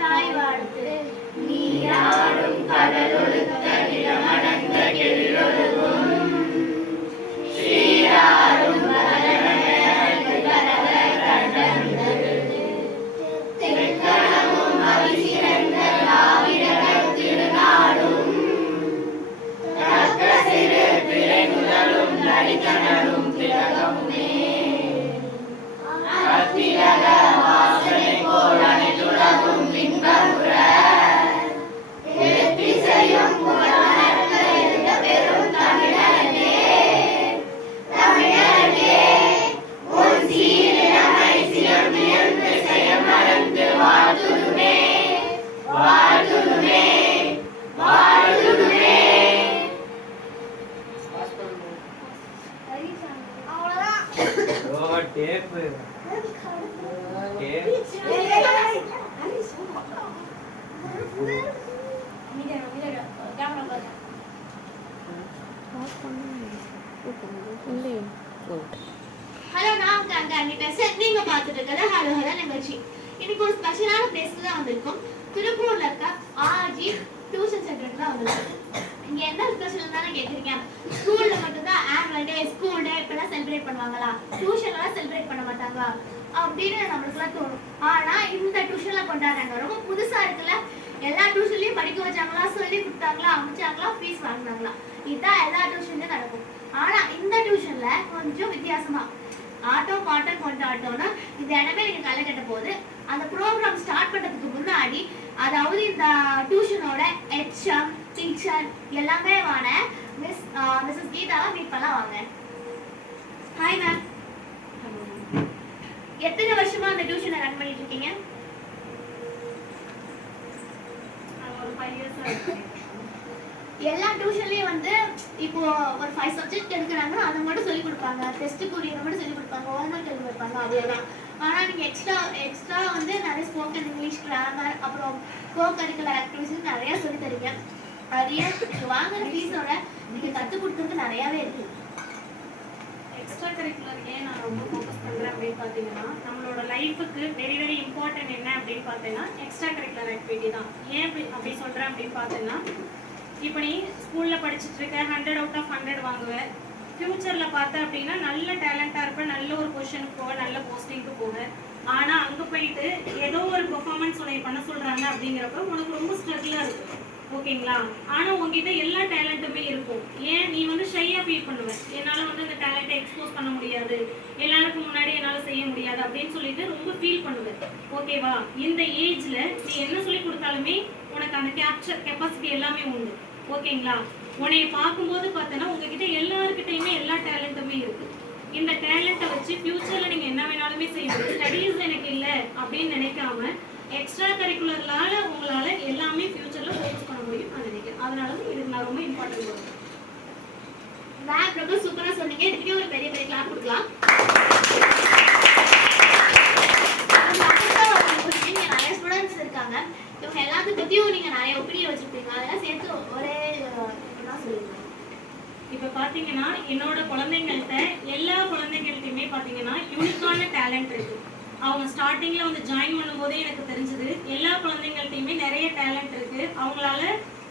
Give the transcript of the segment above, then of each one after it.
தாய் வாழ்த்து நீராடும் கடலொழுத்த நிலமடந்த கெழிலொழுகும் ஸ்ரீராடும் திருக்கணமும் அவிசிறந்த நாவிடர் திருநாடும் தக்க சிறு திரை முதலும் நடிகனரும் திலகமுமே அத்திலக வாசனை போல் அனைத்துலகும் பின்புற எழுத்திசையும் புகழற்க இருந்த பெரும் தமிழனே தமிழனே உன் சீரிழமை சிறப்பியந்து செயமறந்து வாழ்த்துதுமே வாழ்த்துதுமே வாழ்த்துதுமே. ஹலோ நான் உங்க அங்க பேசுறேன். நீங்க பார்த்துட்டு இருக்கிறது ஹலோ ஹலோ நிகழ்ச்சி. இன்னைக்கு ஒரு ஸ்பெஷலான பிளேஸ்க்கு தான் வந்திருக்கோம். திருப்பூர்ல இருக்க ஆர்ஜி டியூஷன் சென்டருக்கு தான் வந்திருக்கோம். இங்க என்ன ஸ்பெஷல் தானே கேக்குறீங்க? ஸ்கூல்ல மட்டும் தான் ஆனுவல் டே ஸ்கூல் டே இப்பெல்லாம் செலிப்ரேட் பண்ணுவாங்களா? டியூஷன்ல செலிப்ரேட் பண்ண மாட்டாங்களா அப்படின்னு நம்மளுக்குலாம் தோணும். ஆனா இந்த டியூஷன்ல கொண்டாடுறாங்க. ரொம்ப புதுசா இருக்குல்ல. எல்லா டியூஷன்லயும் படிக்க வச்சாங்களா, சொல்லி கொடுத்தாங்களா, அமைச்சாங்களா, ஃபீஸ் வாங்கினாங்களா, இதுதான் எல்லா டியூஷன்லயும் நடக்கும். ஆனா இந்த டியூஷன்ல கொஞ்சம் வித்தியாசமா ஆட்டோ பாட்டம் கொண்டாட்டம்னா இந்த இடமே நீங்க களை கட்ட போகுது. அந்த ப்ரோக்ராம் ஸ்டார்ட் பண்றதுக்கு முன்னாடி அதாவது இந்த டியூஷனோட ஹெச்எம் டீச்சர் எல்லாமே வான மிஸ்ஸஸ் கீதாவை மீட் பண்ணலாம் வாங்க. Hi ma'am. எத்தனை வருஷமா அந்த டியூஷனை ரன் பண்ணிட்டு இருக்கீங்க? ஒரு 5 இயர்ஸ். எல்லா டியூஷன்லயும் வந்து இப்போ ஒரு 5 சப்ஜெக்ட் எடுக்கிறாங்க, அதை மட்டும் சொல்லி கொடுப்பாங்க. டெஸ்ட்டுக்கு உரியதை மட்டும் சொல்லி கொடுப்பாங்க, ஹோம்ஒர்க் எழுதி வைப்பாங்க, அதேதான். ஆனா நீங்க எக்ஸ்ட்ரா வந்து நிறைய ஸ்போக்கன் இங்கிலீஷ், கிராமர், அப்புறம் கோ கரிக்குலர் ஆக்டிவிட்டிஸ் நிறைய சொல்லி தரீங்க. நிறைய நீங்க வாங்குற ஃபீஸோட நீங்க கத்து கொடுக்கறது நிறையவே இருக்கு. எக்ஸ்ட்ரா கரிக்குலர் ஏன் நான் ரொம்ப ஃபோக்கஸ் பண்ணுறேன் அப்படின்னு பார்த்தீங்கன்னா, நம்மளோட லைஃபுக்கு வெரி வெரி இம்பார்ட்டன்ட் என்ன அப்படின்னு பார்த்தீங்கன்னா எக்ஸ்ட்ரா கரிக்குலர் ஆக்டிவிட்டி தான். ஏன் அப்படி சொல்கிறேன் அப்படின்னு பார்த்தீங்கன்னா, இப்போ நீ ஸ்கூலில் படிச்சுட்டு இருக்க 100 out of 100 வாங்குவேன். ஃப்யூச்சரில் பார்த்தேன் அப்படின்னா நல்ல டேலண்டாக இருப்பேன், நல்ல ஒரு பொசிஷனுக்கு போக, நல்ல போஸ்டிங்க்கு போக. ஆனால் அங்கே போயிட்டு ஏதோ ஒரு பெர்ஃபார்மன்ஸ் உன்னை பண்ண சொல்கிறாங்க அப்படிங்கிறப்ப உனக்கு ரொம்ப ஸ்ட்ரகிளாக இருக்குது. ஓகேங்களா? ஆனால் உங்ககிட்ட எல்லா டேலண்ட்டுமே இருக்கும். ஏன் நீ வந்து ஷையாக ஃபீல் பண்ணுவேன், என்னால் வந்து அந்த டேலண்ட்டை எக்ஸ்போஸ் பண்ண முடியாது, எல்லாருக்கும் முன்னாடி என்னால் செய்ய முடியாது அப்படின்னு சொல்லிட்டு ரொம்ப ஃபீல் பண்ணுவேன். ஓகேவா? இந்த ஏஜில் நீ என்ன சொல்லி கொடுத்தாலுமே உனக்கு அந்த கேப்சர் கெப்பாசிட்டி எல்லாமே உண்டு. ஓகேங்களா? உன்னை பார்க்கும்போது பார்த்தோன்னா உங்ககிட்ட எல்லாருக்கிட்டையுமே எல்லா டேலண்ட்டுமே இருக்குது. இந்த டேலண்ட்டை வச்சு ஃப்யூச்சரில் நீங்கள் என்ன வேணாலுமே செய்ய முடியும். ஸ்டடீஸ் எனக்கு இல்லை அப்படின்னு நினைக்காம எக்ஸ்ட்ரா கரிக்குலர்னால உங்களால் எல்லாமே ஃப்யூச்சரில் ஃபோக்கஸ் பண்ண முடியும் நான் நினைக்கிறேன். அதனால இதுக்கு நான் ரொம்ப இம்பார்ட்டன்ட் கொடுக்குறேன். மேம் ரொம்ப சூப்பராக சொன்னீங்க. இதுக்கிட்டே ஒரு பெரிய பெரிய கிளாப் கொடுக்கலாம். நிறைய ஸ்டூடெண்ட்ஸ் இருக்காங்க. இவங்க எல்லாத்தையும் பற்றியும் நீங்கள் நிறைய ஒப்பீனியன் வச்சுருப்பீங்க. அதெல்லாம் சேர்த்து ஒரே என்ன சொல்லுங்க. இப்போ பார்த்தீங்கன்னா என்னோட குழந்தைங்கள்ட்ட எல்லா குழந்தைங்கள்ட்டையுமே பார்த்தீங்கன்னா யூனிக்கான டேலண்ட் இருக்குது. அவங்க ஸ்டார்டிங்கில் வந்து ஜாயின் பண்ணும்போதே எனக்கு தெரிஞ்சது எல்லா குழந்தைங்கள்ட்டையுமே நிறைய டேலண்ட் இருக்குது. அவங்களால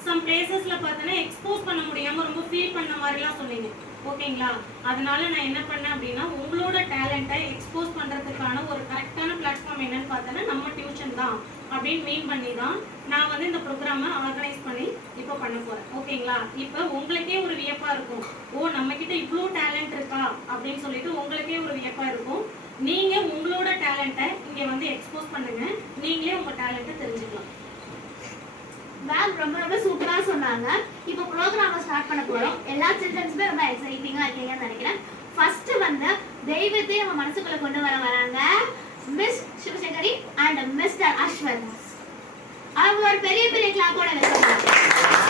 சம் பிளேசஸில் பார்த்தோன்னா எக்ஸ்போஸ் பண்ண முடியாமல் ரொம்ப ஃபீல் பண்ண மாதிரிலாம் சொன்னீங்க. ஓகேங்களா? அதனால நான் என்ன பண்ணேன் அப்படின்னா உங்களோட டேலண்ட்டை எக்ஸ்போஸ் பண்ணுறதுக்கான ஒரு கரெக்டான பிளாட்ஃபார்ம் என்னன்னு பார்த்தோன்னா நம்ம டியூஷன் தான் அப்படின்னு மீன் பண்ணி தான் நான் வந்து இந்த ப்ரோக்ராமை ஆர்கனைஸ் பண்ணி இப்போ பண்ண போகிறேன். ஓகேங்களா? இப்போ உங்களுக்கே ஒரு வியப்பாக இருக்கும், ஓ நம்மக்கிட்ட இவ்வளோ டேலண்ட் இருக்கா அப்படின்னு சொல்லிட்டு உங்களுக்கே ஒரு வியப்பாக இருக்கும். நீங்கள் உங்களோட டேலண்ட்டை இங்கே வந்து எக்ஸ்போஸ் பண்ணுங்க, நீங்களே உங்கள் டேலண்ட்டை தெரிஞ்சுக்கலாம். மேம் ரொம்ப ரொம்ப சூப்பராக சொன்னாங்க. இப்போ ப்ரோக்ராமை ஸ்டார்ட் பண்ண போகிறோம். எல்லா சில்ட்ரன்ஸுமே ரொம்ப எக்ஸைட்டிங்காக இருக்கீங்கன்னு நினைக்கிறேன். ஃபர்ஸ்ட் வந்து தெய்வத்தை நம்ம மனசுக்குள்ள கொண்டு வராங்க மிஸ் சிவசேகரி அண்ட் மிஸ்டர் அஸ்வத். அவங்க ஒரு பெரிய பெரிய கிளாப்போட வெல்கம்.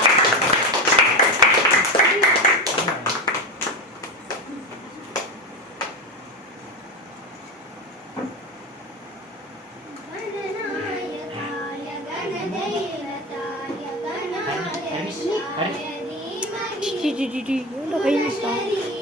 Di, udah kayak